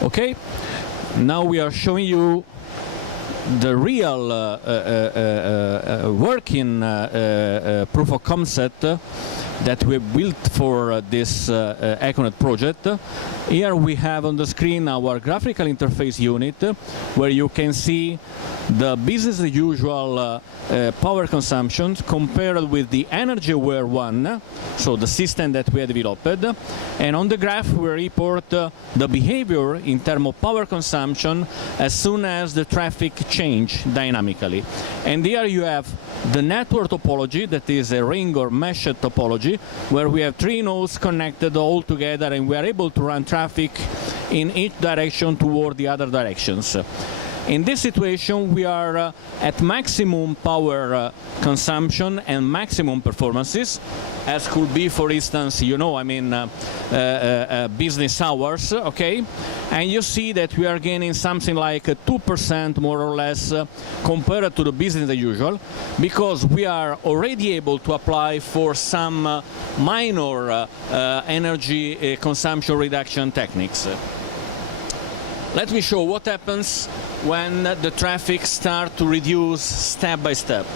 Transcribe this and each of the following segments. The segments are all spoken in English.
Okay, now we are showing you the real working proof of concept that we built for this ECOnet project. Here we have on the screen our graphical interface unit, where you can see the business as usual power consumption compared with the energy aware one, so the system that we have developed. And on the graph we report the behavior in terms of power consumption as soon as the traffic change dynamically. And here you have the network topology, that is a ring or mesh topology, where we have 3 nodes connected all together, and we are able to run traffic in each direction toward the other directions. In this situation, we are at maximum power consumption and maximum performances, as could be, for instance, business hours, okay? And you see that we are gaining something like 2% more or less compared to the business as usual, because we are already able to apply for some minor energy consumption reduction techniques. Let me show what happens when the traffic starts to reduce step by step.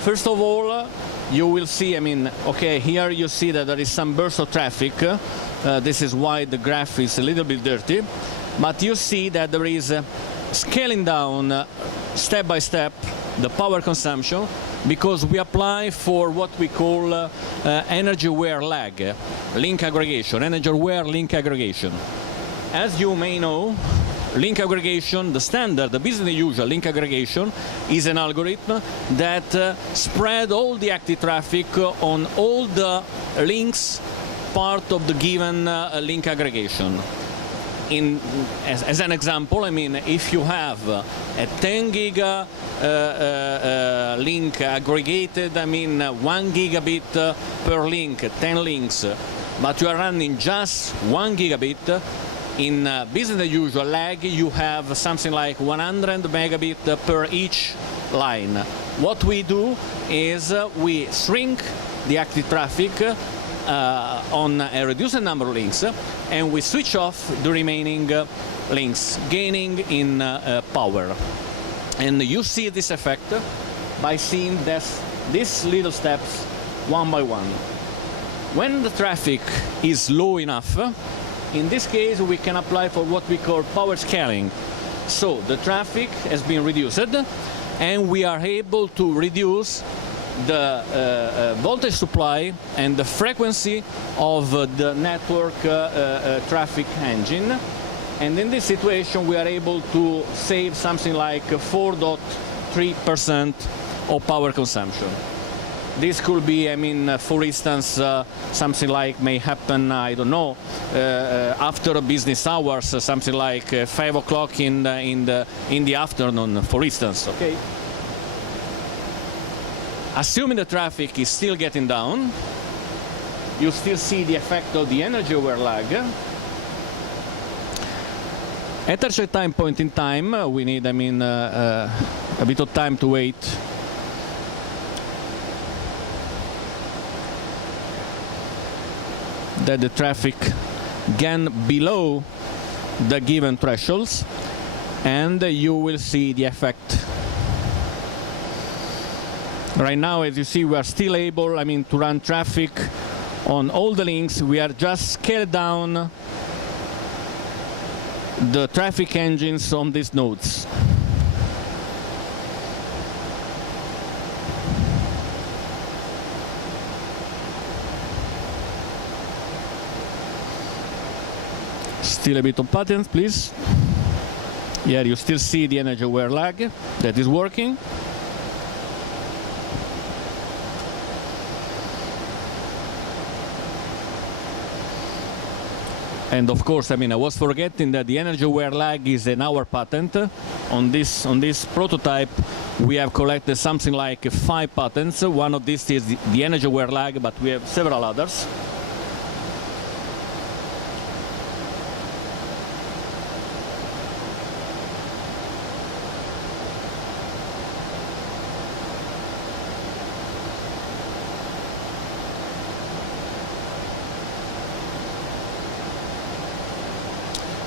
First of all, you will see, okay, here you see that there is some burst of traffic. This is why the graph is a little bit dirty. But you see that there is scaling down step by step the power consumption, because we apply for what we call energy aware lag, link aggregation, energy aware link aggregation. As you may know, link aggregation, the standard, the business as usual link aggregation, is an algorithm that spread all the active traffic on all the links part of the given link aggregation. As an example, if you have a 10 giga link aggregated, 1 gigabit per link, 10 links, but you are running just 1 gigabit, in business as usual lag, you have something like 100 megabit per each line. What we do is we shrink the active traffic on a reduced number of links, and we switch off the remaining links, gaining in power. And you see this effect by seeing these little steps one by one. When the traffic is low enough, in this case, we can apply for what we call power scaling. So the traffic has been reduced, and we are able to reduce the voltage supply and the frequency of the network traffic engine. And in this situation, we are able to save something like 4.3% of power consumption. This could be, for instance, something like may happen, I don't know, after business hours, something like 5 o'clock in the afternoon, for instance. Okay. Assuming the traffic is still getting down, you still see the effect of the energy aware lag. At a certain point in time, we need, a bit of time to wait. That the traffic get below the given thresholds, and you will see the effect. Right now, as you see, we are still able, to run traffic on all the links. We are just scaled down the traffic engines on these nodes. Still a bit of patterns, please. Here you still see the energy aware lag that is working. And of course, I was forgetting that the energy aware lag is an hour patent. On this prototype, we have collected something like 5 patents. One of these is the energy aware lag, but we have several others.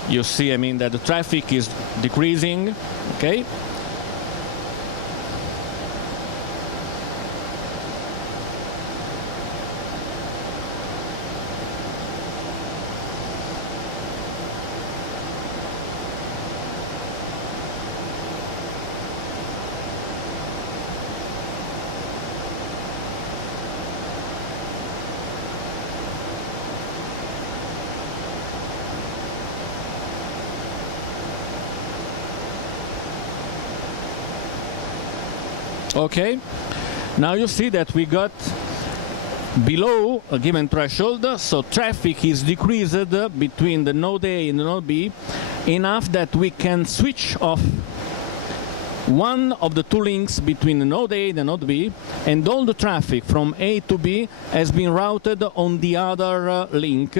you see, I mean, that the traffic is decreasing, okay? Okay, now you see that we got below a given threshold, so traffic is decreased between the node A and the node B enough that we can switch off one of the two links between the node A and the node B, and all the traffic from A to B has been routed on the other link,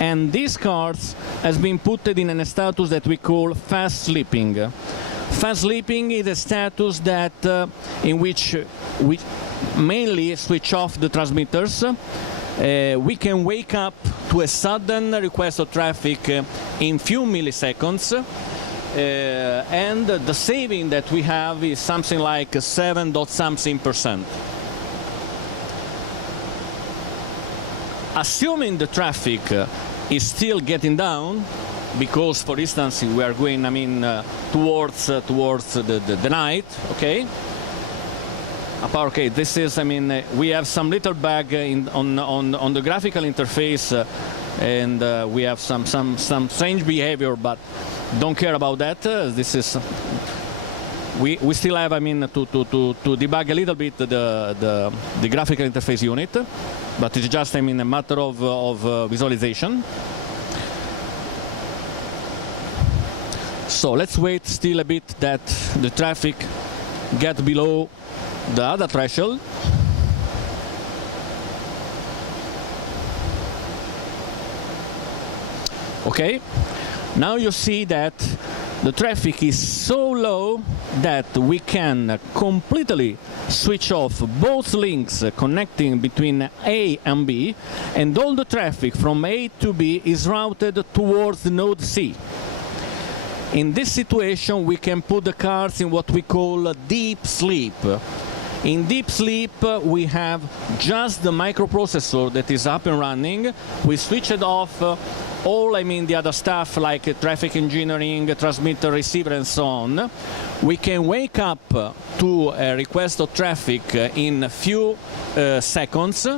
and this card has been put in a status that we call fast sleeping. Fast sleeping is a status that in which we mainly switch off the transmitters. We can wake up to a sudden request of traffic in few milliseconds, and the saving that we have is something like 7.something%. Assuming the traffic is still getting down, because, for instance, we are going, I mean, towards the night, okay? Okay, this is, I mean, we have some little bug on the graphical interface, and we have some strange behavior, but don't care about that. This is we still have, I mean, to debug a little bit the graphical interface unit, but it's just, I mean, a matter of visualization. So let's wait still a bit that the traffic get below the other threshold. Okay, now you see that the traffic is so low that we can completely switch off both links connecting between A and B, and all the traffic from A to B is routed towards the node C. In this situation, we can put the cards in what we call deep sleep. In deep sleep, we have just the microprocessor that is up and running. We switch it off all, I mean, the other stuff like traffic engineering, transmitter, receiver, and so on. We can wake up to a request of traffic in a few seconds,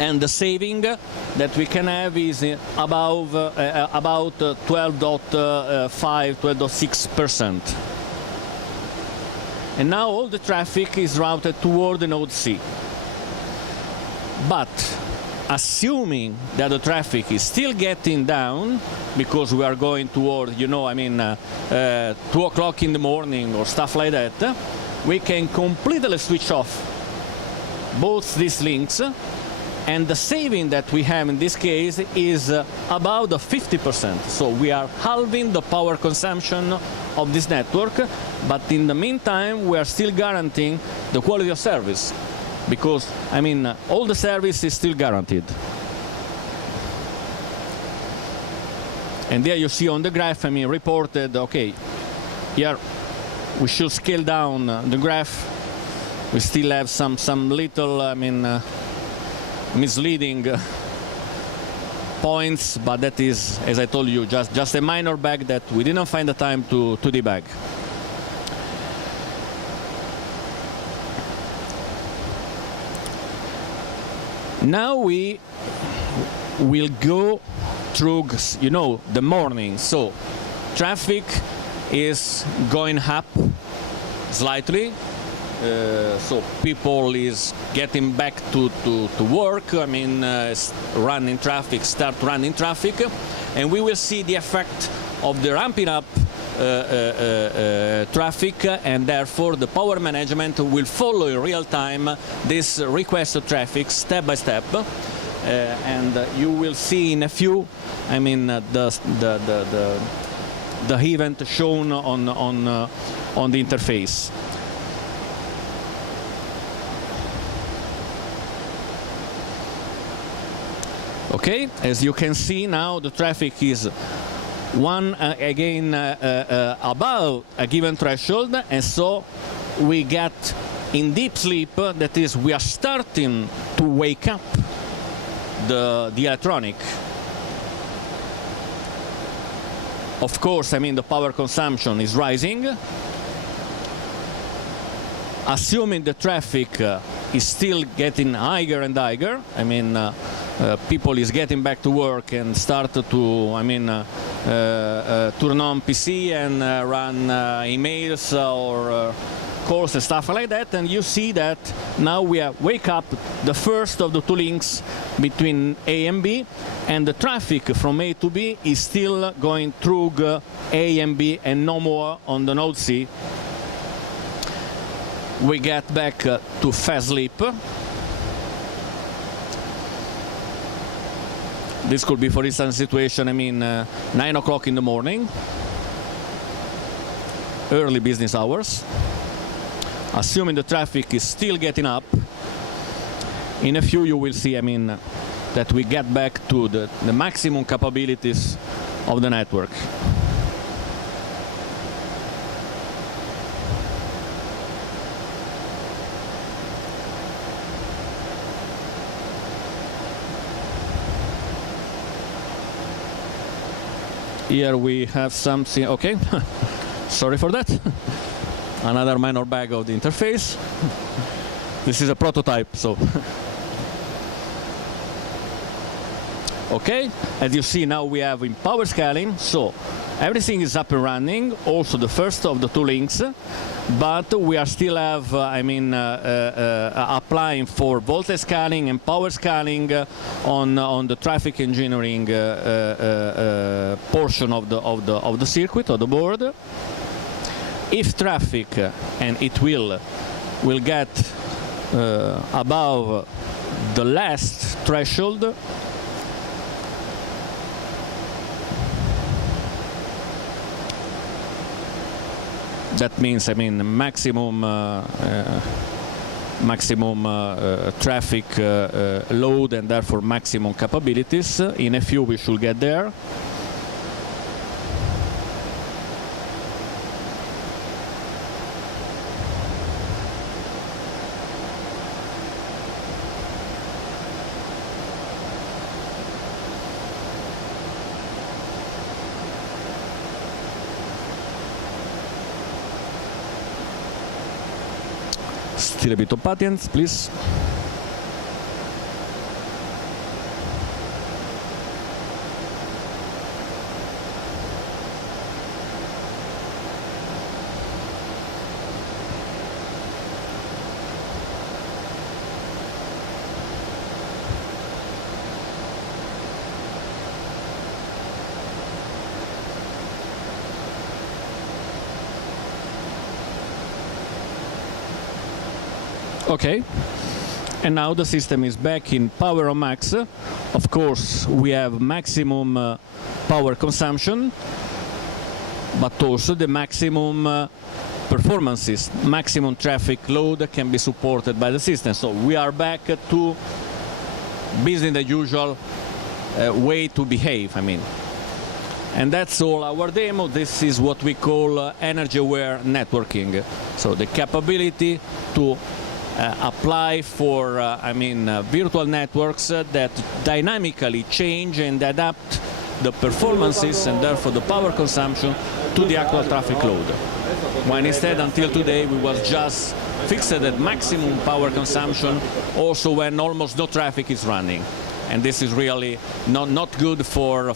and the saving that we can have is about 12.5, 12.6%. And now all the traffic is routed toward the node C. But assuming that the traffic is still getting down, because we are going toward, you know, I mean, 2 o'clock in the morning or stuff like that, we can completely switch off both these links, and the saving that we have in this case is about 50%. So we are halving the power consumption of this network, but in the meantime we are still guaranteeing the quality of service, because, I mean, all the service is still guaranteed. And there you see on the graph, I mean, reported, okay, here we should scale down the graph. We still have some little, I mean, misleading points, but that is, as I told you, just a minor bug that we didn't find the time to debug. Now we will go through, you know, the morning. So traffic is going up slightly. So people is getting back to work, I mean, start running traffic, and we will see the effect of the ramping up traffic, and therefore the power management will follow in real time this request of traffic step by step, and you will see in a few, I mean, the event shown on the interface. Okay, as you can see now, the traffic is above a given threshold, and so we get in deep sleep. That is, we are starting to wake up the electronic. Of course, I mean, the power consumption is rising. Assuming the traffic is still getting higher and higher, I mean, people is getting back to work and start to, turn on PC and run emails or calls and stuff like that, and you see that now we wake up the first of the two links between A and B, and the traffic from A to B is still going through A and B and no more on the node C. We get back to fast sleep. This could be, for instance, a situation, 9 o'clock in the morning, early business hours. Assuming the traffic is still getting up, in a few you will see, that we get back to the maximum capabilities of the network. Here we have something, okay, sorry for that. Another minor bug of the interface. This is a prototype, so. Okay, as you see now we have in power scaling, so everything is up and running, also the first of the two links, but we are still have, applying for voltage scaling and power scaling on the traffic engineering portion of the circuit, of the board. If traffic, and it will get above the last threshold, that means, maximum traffic load and therefore maximum capabilities. In a few we should get there. Still a bit of patience, please. Okay, and now the system is back in power on max. Of course, we have maximum power consumption, but also the maximum performances, maximum traffic load can be supported by the system. So we are back to business as usual way to behave, And that's all our demo. This is what we call energy-aware networking. So the capability to apply for, virtual networks that dynamically change and adapt the performances and therefore the power consumption to the actual traffic load. When instead, until today, we was just fixed at maximum power consumption, also when almost no traffic is running. And this is really not good for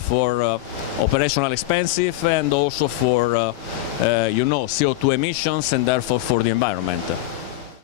operational expensive and also for CO2 emissions and therefore for the environment.